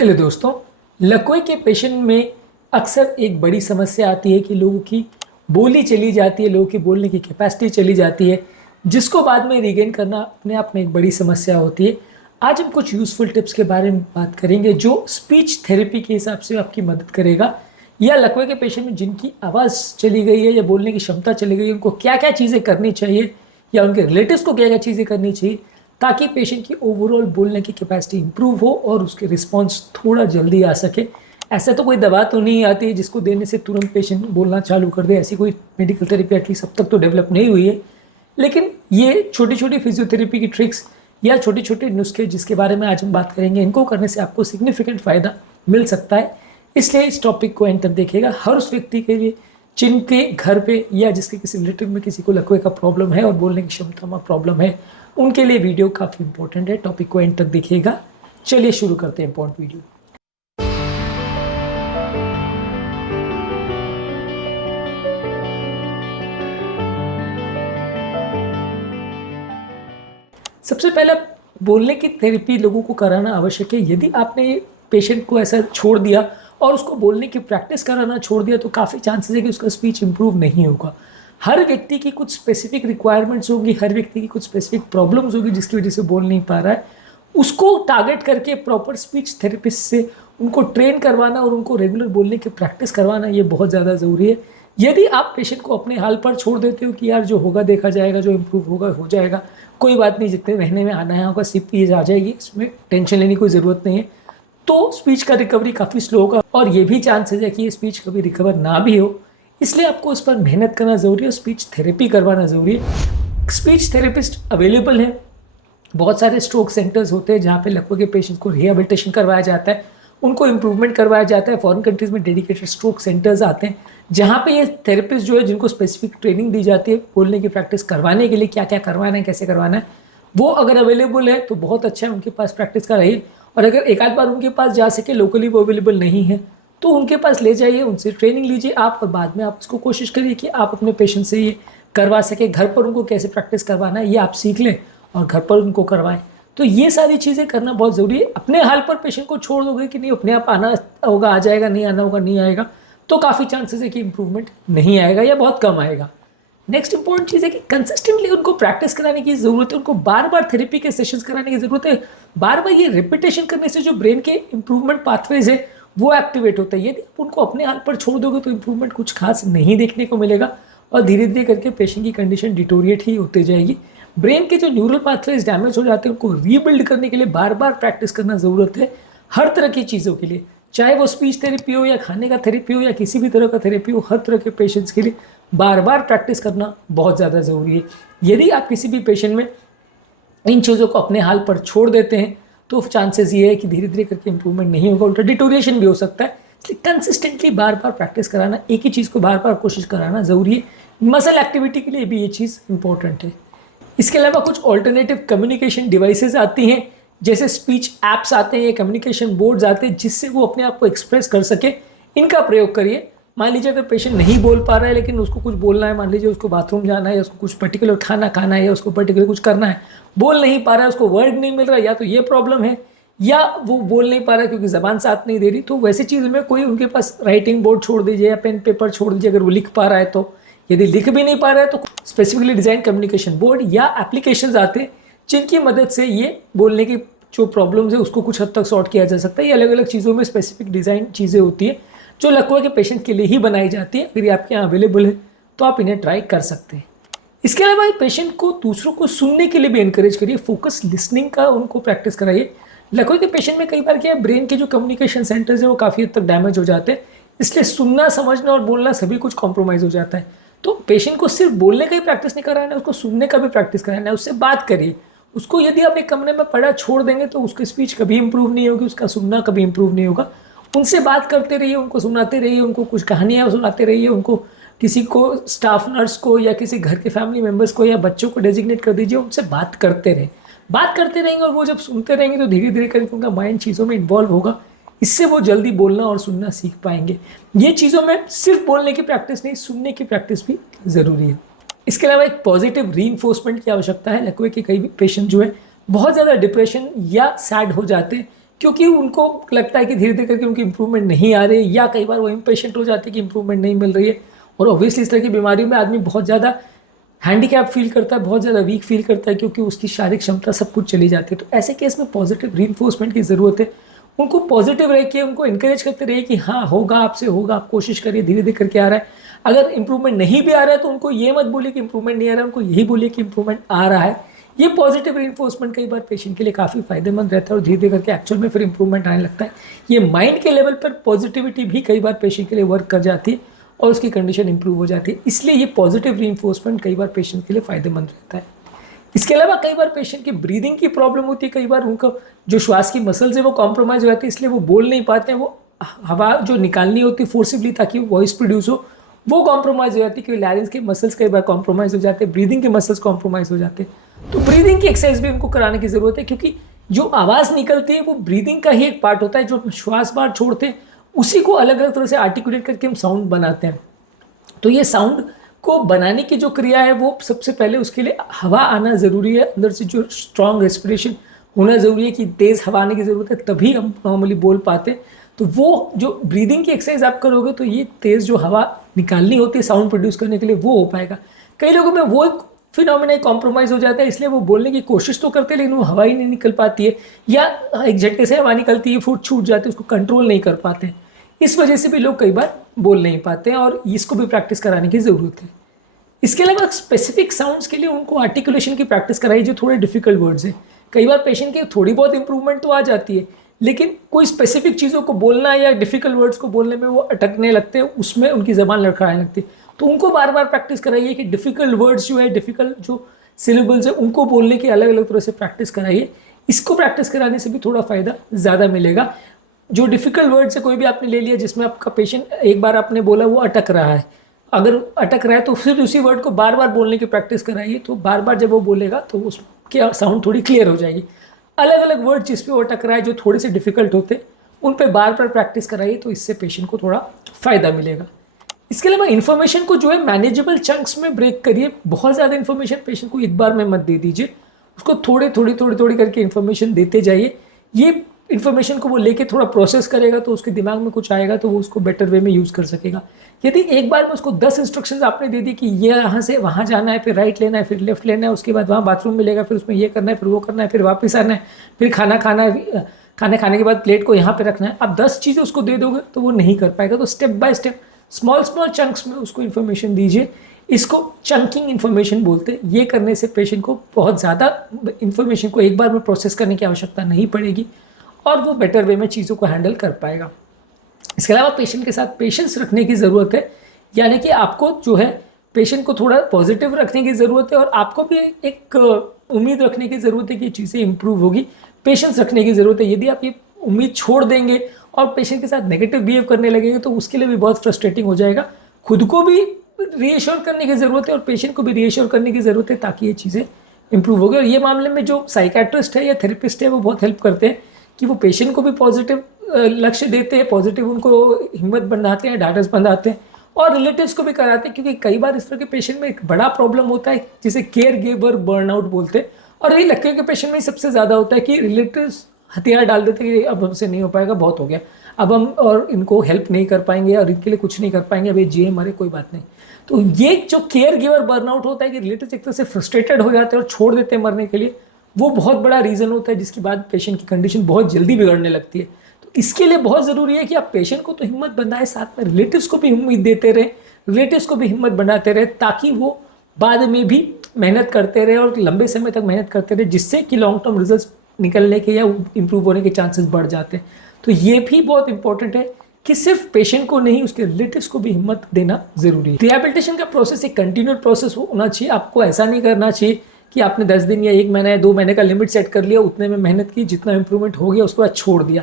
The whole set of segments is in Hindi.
हेलो दोस्तों। लकवे के पेशेंट में अक्सर एक बड़ी समस्या आती है कि लोगों की बोली चली जाती है, लोगों की बोलने की कैपेसिटी चली जाती है, जिसको बाद में रिगेन करना अपने आप में एक बड़ी समस्या होती है। आज हम कुछ यूज़फुल टिप्स के बारे में बात करेंगे जो स्पीच थेरेपी के हिसाब से आपकी मदद करेगा, या लकवे के पेशेंट में जिनकी आवाज़ चली गई है या बोलने की क्षमता चली गई है, उनको क्या क्या चीज़ें करनी चाहिए या उनके रिलेटिव्स को क्या क्या चीज़ें करनी चाहिए ताकि पेशेंट की ओवरऑल बोलने की कैपेसिटी इंप्रूव हो और उसके रिस्पॉन्स थोड़ा जल्दी आ सके। ऐसा तो कोई दवा तो नहीं आती है जिसको देने से तुरंत पेशेंट बोलना चालू कर दे, ऐसी कोई मेडिकल थेरेपी एटलीस्ट अब तक तो डेवलप नहीं हुई है। लेकिन ये छोटी छोटी फिजियोथेरेपी की ट्रिक्स या छोटे छोटे नुस्खे जिसके बारे में आज हम बात करेंगे, इनको करने से आपको सिग्निफिकेंट फ़ायदा मिल सकता है। इसलिए इस टॉपिक को एंड तक देखिएगा। हर उस व्यक्ति के लिए जिनके घर पे या जिसके किसी रिलेटिव में किसी को लकवे का प्रॉब्लम है और बोलने की क्षमता में प्रॉब्लम है, उनके लिए वीडियो काफ़ी इंपॉर्टेंट है। टॉपिक को एंड तक देखिएगा। चलिए शुरू करते हैं इंपॉर्टेंट वीडियो। सबसे पहले बोलने की थेरेपी लोगों को कराना आवश्यक है। यदि आपने पेशेंट को ऐसा छोड़ दिया और उसको बोलने की प्रैक्टिस कराना छोड़ दिया तो काफ़ी चांसेस है कि उसका स्पीच इंप्रूव नहीं होगा। हर व्यक्ति की कुछ स्पेसिफिक रिक्वायरमेंट्स होगी, हर व्यक्ति की कुछ स्पेसिफिक प्रॉब्लम्स होगी जिसकी वजह से बोल नहीं पा रहा है। उसको टारगेट करके प्रॉपर स्पीच थेरेपिस्ट से उनको ट्रेन करवाना और उनको रेगुलर बोलने की प्रैक्टिस करवाना ये बहुत ज़्यादा ज़रूरी है। यदि आप पेशेंट को अपने हाल पर छोड़ देते हो कि यार जो होगा देखा जाएगा, जो इम्प्रूव होगा हो जाएगा, कोई बात नहीं, जितने महीने में आना है होगा सीपीएज आ जाएगी, इसमें टेंशन लेने की कोई ज़रूरत नहीं है, तो स्पीच का रिकवरी काफ़ी स्लो होगा और ये भी चांसेस है कि ये स्पीच कभी रिकवर ना भी हो। इसलिए आपको उस पर मेहनत करना ज़रूरी है, स्पीच थेरेपी करवाना ज़रूरी है। स्पीच थेरेपिस्ट अवेलेबल है, बहुत सारे स्ट्रोक सेंटर्स होते हैं जहाँ पे लकवे के पेशेंट को रिहेबिलिटेशन करवाया जाता है, उनको इम्प्रूवमेंट करवाया जाता है। फॉरेन कंट्रीज़ में डेडिकेटेड स्ट्रोक सेंटर्स आते हैं जहाँ पे ये थेरेपिस्ट जो है जिनको स्पेसिफिक ट्रेनिंग दी जाती है बोलने की प्रैक्टिस करवाने के लिए, क्या क्या करवाना है, कैसे करवाना है, वो अगर अवेलेबल है तो बहुत अच्छा है, उनके पास प्रैक्टिस कराइए। और अगर एक आध बार उनके पास जा सके, लोकली वो अवेलेबल नहीं है, तो उनके पास ले जाइए, उनसे ट्रेनिंग लीजिए आप, और बाद में आप उसको कोशिश करिए कि आप अपने पेशेंट से ये करवा सके। घर पर उनको कैसे प्रैक्टिस करवाना है ये आप सीख लें और घर पर उनको करवाएं। तो ये सारी चीज़ें करना बहुत ज़रूरी है। अपने हाल पर पेशेंट को छोड़ दोगे कि नहीं अपने आप आना होगा आ जाएगा, नहीं आना होगा नहीं आएगा, तो काफ़ी चांसेस है कि इंप्रूवमेंट नहीं आएगा या बहुत कम आएगा। नेक्स्ट इंपॉर्टेंट चीज़ है कि कंसिस्टेंटली उनको प्रैक्टिस कराने की ज़रूरत है, उनको बार बार थेरेपी के सेशंस कराने की ज़रूरत है। बार बार ये रिपीटेशन करने से जो ब्रेन के इंप्रूवमेंट पाथवेज है वो एक्टिवेट होता है। यदि आप उनको अपने हाल पर छोड़ दोगे तो इंप्रूवमेंट कुछ खास नहीं देखने को मिलेगा और धीरे धीरे करके पेशेंट की कंडीशन डिटोरिएट ही होती जाएगी। ब्रेन के जो न्यूरल पाथवेज डैमेज हो जाते हैं उनको रीबिल्ड करने के लिए बार बार प्रैक्टिस करना ज़रूरत है, हर तरह की चीज़ों के लिए, चाहे वो स्पीच थेरेपी हो या खाने का थेरेपी हो या किसी भी तरह का थेरेपी हो, हर तरह के पेशेंट्स के लिए बार बार प्रैक्टिस करना बहुत ज़्यादा ज़रूरी है। यदि आप किसी भी पेशेंट में इन चीज़ों को अपने हाल पर छोड़ देते हैं तो चांसेस ये है कि धीरे धीरे करके इंप्रूवमेंट नहीं होगा, उल्टा डिटोरिएशन भी हो सकता है। इसलिए कंसिस्टेंटली बार बार प्रैक्टिस कराना, एक ही चीज़ को बार बार कोशिश कराना ज़रूरी है। मसल एक्टिविटी के लिए भी ये चीज़ इंपॉर्टेंट है। इसके अलावा कुछ ऑल्टरनेटिव कम्युनिकेशन डिवाइसेस आती हैं, जैसे स्पीच ऐप्स आते हैं या कम्युनिकेशन बोर्ड्स आते हैं जिससे वो अपने आप को एक्सप्रेस कर सके। इनका प्रयोग करिए। मान लीजिए अगर पेशेंट नहीं बोल पा रहा है लेकिन उसको कुछ बोलना है, मान लीजिए उसको बाथरूम जाना है या उसको कुछ पर्टिकुलर खाना खाना है या उसको पर्टिकुलर कुछ करना है, बोल नहीं पा रहा है, उसको वर्ड नहीं मिल रहा है, या तो ये प्रॉब्लम है या वो बोल नहीं पा रहा है क्योंकि ज़बान साथ नहीं दे रही, तो वैसी चीज़ में कोई उनके पास राइटिंग बोर्ड छोड़ दीजिए या पेन पेपर छोड़ दीजिए अगर वो लिख पा रहा है तो। यदि लिख भी नहीं पा रहा है तो स्पेसिफिकली डिज़ाइन कम्युनिकेशन बोर्ड या एप्लीकेशंस आते हैं जिनकी मदद से ये बोलने की जो प्रॉब्लम्स है उसको कुछ हद तक सॉर्ट किया जा सकता है। ये अलग अलग चीज़ों में स्पेसिफिक डिज़ाइन चीज़ें होती है जो लकवे के पेशेंट के लिए ही बनाई जाती है। अगर ये आपके यहाँ अवेलेबल है तो आप इन्हें ट्राई कर सकते हैं। इसके अलावा पेशेंट को दूसरों को सुनने के लिए भी इनकरेज करिए, फोकस लिसनिंग का उनको प्रैक्टिस कराइए। लकवे के पेशेंट में कई बार क्या है, ब्रेन के जो कम्युनिकेशन सेंटर्स है वो काफ़ी हद तक डैमेज हो जाते हैं, इसलिए सुनना समझना और बोलना सभी कुछ कॉम्प्रोमाइज़ हो जाता है। तो पेशेंट को सिर्फ बोलने का ही प्रैक्टिस नहीं कराना है, उसको सुनने का भी प्रैक्टिस कराना है, उससे बात करिए। उसको यदि आप एक कमरे में पड़ा छोड़ देंगे तो उसकी स्पीच कभी इंप्रूव नहीं होगी, उसका सुनना कभी इंप्रूव नहीं होगा। उनसे बात करते रहिए, उनको सुनाते रहिए, उनको कुछ कहानियाँ सुनाते रहिए, उनको किसी को स्टाफ नर्स को या किसी घर के फैमिली मेम्बर्स को या बच्चों को डेजिग्नेट कर दीजिए, उनसे बात करते रहें। बात करते रहेंगे और वो जब सुनते रहेंगे तो धीरे धीरे करके उनका माइंड चीज़ों में इन्वॉल्व होगा, इससे वो जल्दी बोलना और सुनना सीख पाएंगे। ये चीज़ों में सिर्फ बोलने की प्रैक्टिस नहीं, सुनने की प्रैक्टिस भी ज़रूरी है। इसके अलावा एक पॉजिटिव रीइंफोर्समेंट की आवश्यकता है। लकवे के कई पेशेंट जो है बहुत ज़्यादा डिप्रेशन या सैड हो जाते हैं क्योंकि उनको लगता है कि धीरे धीरे करके उनकी इंप्रूवमेंट नहीं आ रही है, या कई बार वो इम्पेशेंट हो जाते हैं कि इंप्रूवमेंट नहीं मिल रही है। और ऑब्वियसली इस तरह की बीमारियों में आदमी बहुत ज़्यादा हैंडीकैप फील करता है, बहुत ज़्यादा वीक फील करता है, क्योंकि उसकी शारीरिक क्षमता सब कुछ चली जाती है। तो ऐसे केस में पॉजिटिव रीइंफोर्समेंट की ज़रूरत है। उनको पॉजिटिव रह के उनको इंकरेज करते रहिए कि हाँ होगा, आपसे होगा, आप कोशिश करिए, धीरे धीरे करके आ रहा है। अगर इंप्रूवमेंट नहीं भी आ रहा है तो उनको ये मत बोलिए कि इंप्रूवमेंट नहीं आ रहा है, उनको यही बोलिए कि इंप्रूवमेंट आ रहा है। ये पॉजिटिव रीइंफोर्समेंट कई बार पेशेंट के लिए काफ़ी फायदेमंद रहता है और धीरे धीरे करके एक्चुअल में फिर इंप्रूवमेंट आने लगता है। ये माइंड के लेवल पर पॉजिटिविटी भी कई बार पेशेंट के लिए वर्क कर जाती है और उसकी कंडीशन इंप्रूव हो जाती है। इसलिए ये पॉजिटिव रीइंफोर्समेंट कई बार पेशेंट के लिए फायदेमंद रहता है। इसके अलावा कई बार पेशेंट की ब्रीदिंग की प्रॉब्लम होती है, कई बार उनका जो श्वास की मसल्स है वो कॉम्प्रोमाइज़ हो जाती है, इसलिए वो बोल नहीं पाते हैं। वो हवा जो निकालनी होती है फोर्सिबली ताकि वॉइस प्रोड्यूस हो, वो कॉम्प्रोमाइज़ हो जाती है, क्योंकि लैरिंग्स के मसल्स कई बार कॉम्प्रोमाइज़ हो जाते हैं, ब्रीदिंग के मसल्स कॉम्प्रोमाइज़ हो जाते हैं। तो ब्रीदिंग की एक्सरसाइज भी उनको कराने की ज़रूरत है, क्योंकि जो आवाज़ निकलती है वो ब्रीदिंग का ही एक पार्ट होता है। जो श्वास बाहर छोड़ते हैं उसी को अलग अलग तरह से आर्टिकुलेट करके हम साउंड बनाते हैं। तो ये साउंड को बनाने की जो क्रिया है वो सबसे पहले उसके लिए हवा आना ज़रूरी है, अंदर से जो स्ट्रॉन्ग रेस्पिरेशन होना ज़रूरी है, कि तेज़ हवा आने की ज़रूरत है, तभी हम नॉर्मली बोल पाते हैं। तो वो जो ब्रीदिंग की एक्सरसाइज आप करोगे तो ये तेज़ जो हवा निकालनी होती है साउंड प्रोड्यूस करने के लिए वो हो पाएगा। कई लोगों में वो फिनोमेना कॉम्प्रोमाइज़ हो जाता है, इसलिए वो बोलने की कोशिश तो करते हैं लेकिन वो हवा ही नहीं निकल पाती है, या एक झटके से हवा निकलती है, फुट छूट जाती है, उसको कंट्रोल नहीं कर पाते हैं। इस वजह से भी लोग कई बार बोल नहीं पाते हैं और इसको भी प्रैक्टिस कराने की ज़रूरत है। इसके अलावा स्पेसिफिक साउंड्स के लिए उनको आर्टिकुलेशन की प्रैक्टिस कराई, जो थोड़े डिफिकल्ट वर्ड्स हैं। कई बार पेशेंट की थोड़ी बहुत इंप्रूवमेंट तो आ जाती है, लेकिन कोई स्पेसिफिक चीज़ों को बोलना या डिफिकल्ट वर्ड्स को बोलने में वो अटकने लगते हैं, उसमें उनकी ज़बान लड़खड़ाने लगती है। तो उनको बार बार प्रैक्टिस कराइए कि डिफिकल्ट वर्ड्स जो है, डिफिकल्ट जो सिलेबल्स है, उनको बोलने की अलग अलग तरह से प्रैक्टिस कराइए। इसको प्रैक्टिस कराने से भी थोड़ा फ़ायदा ज़्यादा मिलेगा। जो डिफिकल्ट वर्ड से कोई भी आपने ले लिया जिसमें आपका पेशेंट एक बार आपने बोला वो अटक रहा है, अगर अटक रहा है तो फिर उसी वर्ड को बार बार बोलने की प्रैक्टिस कराइए। तो बार बार जब वो बोलेगा तो उसकी साउंड थोड़ी क्लियर हो जाएगी। अलग अलग वर्ड जिस पे वो अटक रहा है, जो थोड़े से डिफिकल्ट होते हैं, उन पे बार बार प्रैक्टिस कराइए, तो इससे पेशेंट को थोड़ा फ़ायदा मिलेगा। इसके अलावा इन्फॉर्मेशन को जो है मैनेजेबल चंक्स में ब्रेक करिए। बहुत ज़्यादा इन्फॉर्मेशन पेशेंट को एक बार में मत दे दीजिए, उसको थोड़ी करके इन्फॉर्मेशन देते जाइए। ये इन्फॉर्मेशन को वो लेके थोड़ा प्रोसेस करेगा तो उसके दिमाग में कुछ आएगा, तो वो उसको बेटर वे में यूज़ कर सकेगा। यदि एक बार में उसको 10 इंस्ट्रक्शंस आपने दे दी कि ये यहाँ से वहाँ जाना है, फिर राइट लेना है, फिर लेफ्ट लेना है, उसके बाद वहाँ बाथरूम मिलेगा, फिर उसमें ये करना है, फिर वो करना है, फिर वापस आना है, फिर खाना खाना है, खाना खाने के बाद प्लेट को यहाँ पे रखना है, आप 10 चीज़ें उसको दे दोगे तो वो नहीं कर पाएगा। तो step by step small chunks में उसको इन्फॉर्मेशन दीजिए। इसको चंकिंग इन्फॉर्मेशन बोलते हैं। ये करने से पेशेंट को बहुत ज़्यादा इन्फॉर्मेशन को एक बार में प्रोसेस करने की आवश्यकता नहीं पड़ेगी और वो बेटर वे में चीज़ों को हैंडल कर पाएगा। इसके अलावा पेशेंट के साथ पेशेंस रखने की ज़रूरत है, यानी कि आपको जो है पेशेंट को थोड़ा पॉजिटिव रखने की ज़रूरत है और आपको भी एक उम्मीद रखने की ज़रूरत है कि चीज़ें इंप्रूव होगी। पेशेंस रखने की ज़रूरत है। यदि आप ये उम्मीद छोड़ देंगे और पेशेंट के साथ नेगेटिव बिहेव करने लगेंगे तो उसके लिए भी बहुत फ्रस्ट्रेटिंग हो जाएगा। खुद को भी रीएश्योर करने की ज़रूरत है और पेशेंट को भी रीएश्योर करने की ज़रूरत है, ताकि ये चीज़ें इंप्रूव होगी। और ये मामले में जो साइकेट्रिस्ट है या थेरेपिस्ट है वो बहुत हेल्प करते हैं कि वो पेशेंट को भी पॉजिटिव लक्ष्य देते हैं, पॉजिटिव उनको हिम्मत बनाते हैं, ढाढ़स बंधाते हैं और रिलेटिव्स को भी कराते हैं। क्योंकि कई बार इस तरह के पेशेंट में एक बड़ा प्रॉब्लम होता है जिसे केयर गिवर बर्नआउट बोलते हैं, और यही लड़के के पेशेंट में सबसे ज़्यादा होता है कि रिलेटिव्स हथियार डाल देते हैं कि अब हमसे नहीं हो पाएगा, बहुत हो गया, अब हम और इनको हेल्प नहीं कर पाएंगे और इनके लिए कुछ नहीं कर पाएंगे, अब ये जिए मरे कोई बात नहीं। तो ये जो केयर गिवर बर्नआउट होता है कि रिलेटिव्स एक तरह से फ्रस्ट्रेटेड हो जाते हैं और छोड़ देते हैं मरने के लिए, वो बहुत बड़ा रीज़न होता है जिसके बाद पेशेंट की कंडीशन बहुत जल्दी बिगड़ने लगती है। तो इसके लिए बहुत ज़रूरी है कि आप पेशेंट को तो हिम्मत बनाए, साथ में रिलेटिव्स को भी उम्मीद देते रहे, रिलेटिव्स को भी हिम्मत बनाते रहे, ताकि वो बाद में भी मेहनत करते रहे और लंबे समय तक मेहनत करते रहे, जिससे कि लॉन्ग टर्म रिजल्ट निकलने के या इम्प्रूव होने के चांसेस बढ़ जाते हैं। तो ये भी बहुत इंपॉर्टेंट है कि सिर्फ पेशेंट को नहीं, उसके रिलेटिव्स को भी हिम्मत देना जरूरी है। रिहैबिलिटेशन का प्रोसेस एक कंटिन्यूड प्रोसेस होना चाहिए। आपको ऐसा नहीं करना चाहिए कि आपने 10 दिन या 1 महीना या 2 महीने का लिमिट सेट कर लिया, उतने में मेहनत की, जितना इंप्रूवमेंट हो गया उसके बाद छोड़ दिया।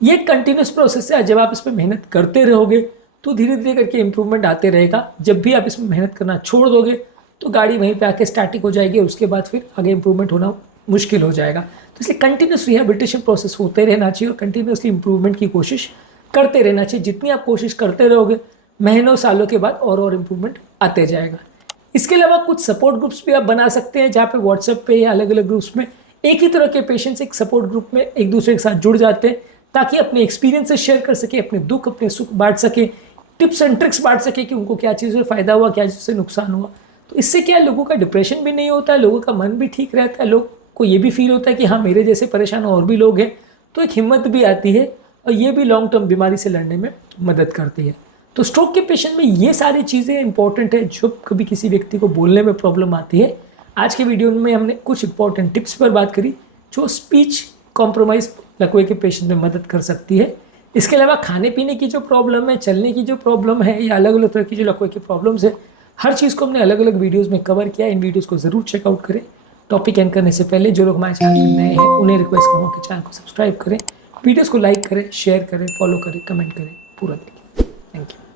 ये कंटिन्यूस प्रोसेस है। जब आप इस पर मेहनत करते रहोगे तो धीरे धीरे करके इंप्रूवमेंट आते रहेगा। जब भी आप इसमें मेहनत करना छोड़ दोगे तो गाड़ी वहीं पे आके स्टैटिक हो जाएगी और उसके बाद फिर आगे इंप्रूवमेंट होना मुश्किल हो जाएगा। तो इसलिए कंटिन्यूस रिहैबिलिटेशन प्रोसेस होते रहना चाहिए और कंटिन्यूसली इंप्रूवमेंट की कोशिश करते रहना चाहिए। जितनी आप कोशिश करते रहोगे, महीनों सालों के बाद और इंप्रूवमेंट आते जाएगा। इसके अलावा कुछ सपोर्ट ग्रुप्स भी आप बना सकते हैं, जहाँ पे व्हाट्सएप पे या अलग अलग ग्रुप्स में एक ही तरह के पेशेंट्स एक सपोर्ट ग्रुप में एक दूसरे के साथ जुड़ जाते हैं ताकि अपने एक्सपीरियंसेस शेयर कर सके, अपने दुख अपने सुख बांट सके, टिप्स एंड ट्रिक्स बांट सके कि उनको क्या चीज़ से फ़ायदा हुआ, क्या चीज़ से नुकसान हुआ। तो इससे क्या है, लोगों का डिप्रेशन भी नहीं होता है, लोगों का मन भी ठीक रहता है, लोग को ये भी फील होता है कि हाँ मेरे जैसे परेशान और भी लोग हैं, तो एक हिम्मत भी आती है और ये भी लॉन्ग टर्म बीमारी से लड़ने में मदद करती है। तो स्ट्रोक के पेशेंट में ये सारी चीज़ें इंपॉर्टेंट है जब कभी किसी व्यक्ति को बोलने में प्रॉब्लम आती है। आज के वीडियो में हमने कुछ इंपॉर्टेंट टिप्स पर बात करी जो स्पीच कॉम्प्रोमाइज़ लकवे के पेशेंट में मदद कर सकती है। इसके अलावा खाने पीने की जो प्रॉब्लम है, चलने की जो प्रॉब्लम है, या अलग अलग तरह की जो लकवे की प्रॉब्लम्स है, हर चीज़ को हमने अलग अलग वीडियोज़ में कवर किया। इन वीडियोज़ को ज़रूर चेकआउट करें। टॉपिक एंड करने से पहले जो लोग हमारे चैनल में नए हैं उन्हें रिक्वेस्ट करूँगा कि चैनल को सब्सक्राइब करें, वीडियोज़ को लाइक करें, शेयर करें, फॉलो करें, कमेंट करें, पूरा देखें। Thank you.